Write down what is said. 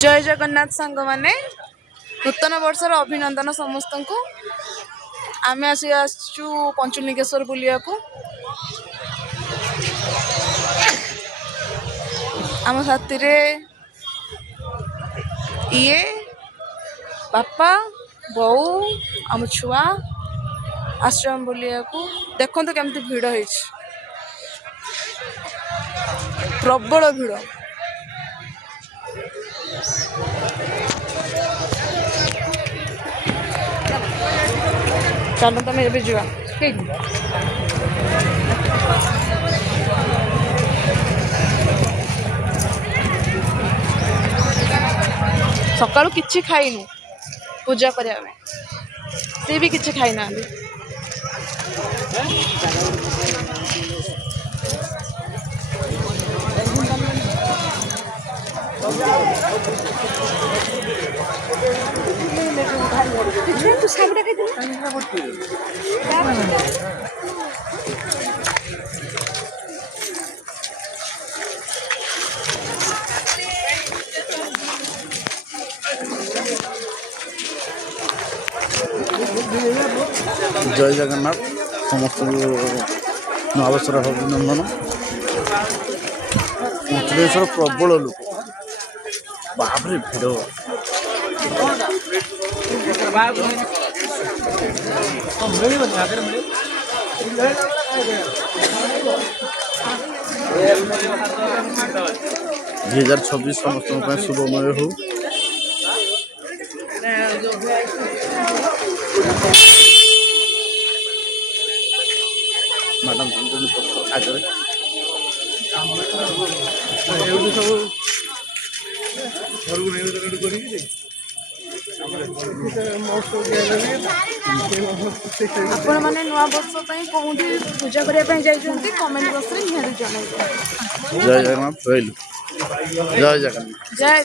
जय जगन्नाथ सांग माने नूतन वर्षर अभिनंदन समस्त को। आम आसु पंचलिंगेश्वर बुलिया को आम साथी रे ये बापा बोऊ आम छुआ आश्रम बुलिया को देखो तो केमती भिड़ है प्रबल भिड़। चलो तुम ये जा सकाळु किछि खाइनु पूजा करिया में से भी किछि खाइ ना तू साबुटा जय जगन्नाथ समस्त नववर्षर अभिनंदन। पंचलेश्वर प्रबल लोक बाबरे भिड़ (2026) समस्त शुभमय हो। मैडम आगे आपण माने नवा वर्ष पई कोउठी पूजा करिया पई जाइछन्ती कमेंट बॉक्स रे निहारी जणाइबो। जय जगन्नाथ। जय जगन्नाथ। जय